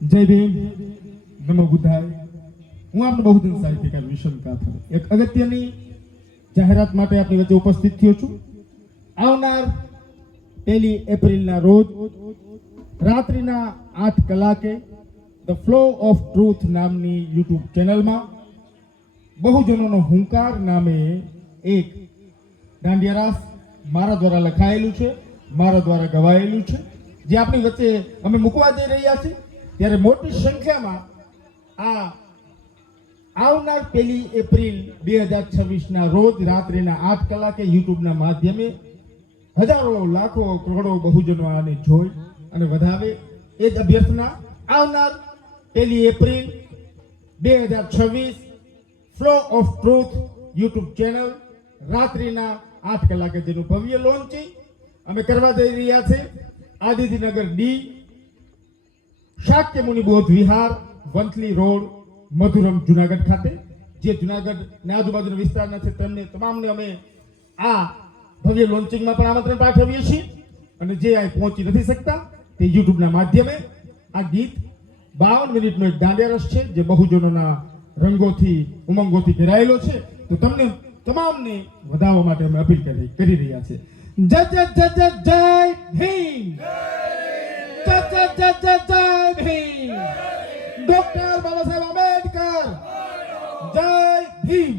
જય ભીમ, નમો બુદ્ધાય. હું આપનો બહુજન સાહિત્યકાર વિશન કાથર એક અગત્યની જાહેરાત માટે આપની વચ્ચે ઉપસ્થિત થયો છું. આવનાર 1 એપ્રિલના રોજ રાત્રિના 8 કલાકે ધ ફ્લો ઓફ ટ્રુથ નામની યુટ્યુબ ચેનલમાં બહુજનોનો હુંકાર નામે એક દાંડિયા રાસ મારા દ્વારા લખાયેલું છે, મારા દ્વારા ગવાયેલું છે, જે આપણી વચ્ચે અમે મૂકવા જઈ રહ્યા છીએ. ત્યારે મોટી સંખ્યામાં આ આવનાર 1 એપ્રિલ 2026ના રોજ રાત્રિના 8 કલાકે યુટ્યુબના માધ્યમે હજારો લાખો કરોડો બહુજનો આને જોઈ અને વધાવે એ જ અભ્યર્થના. આવનાર 1 April 2026 flow of truth YouTube channel રાત્રિના 8 કલાકે જેનું ભવ્ય લોન્ચિંગ અમે કરવા જઈ રહ્યા છે આદિત્યનગર ડી, શાક્ય મુનિ બૌદ્ધ વિહાર, વંથલી રોડ, મધુરમ, જુનાગઢ ખાતે. જે જુનાગઢના આજુબાજુના વિસ્તારના છે તેમને તમામને અમે આ ભવ્ય લોન્ચિંગમાં પણ આમંત્રણ પાઠવીએ છીએ. અને જે અહીં પહોંચી નથી શકતા તે યુટ્યુબના માધ્યમે આ ગીત 52 મિનિટનો એક દાંડિયા રસ છે, જે બહુજનોના રંગોથી ઉમંગોથી ઘેરાયેલો છે. તો તમને તમામને વધાવવા માટે અમે અપીલ કરી રહ્યા છે. જય જય જય જય જય ભીમ, જય જય જય જય જય ભીમ, ડોક્ટર બાબા સાહેબ આંબેડકર, જય ભીમ.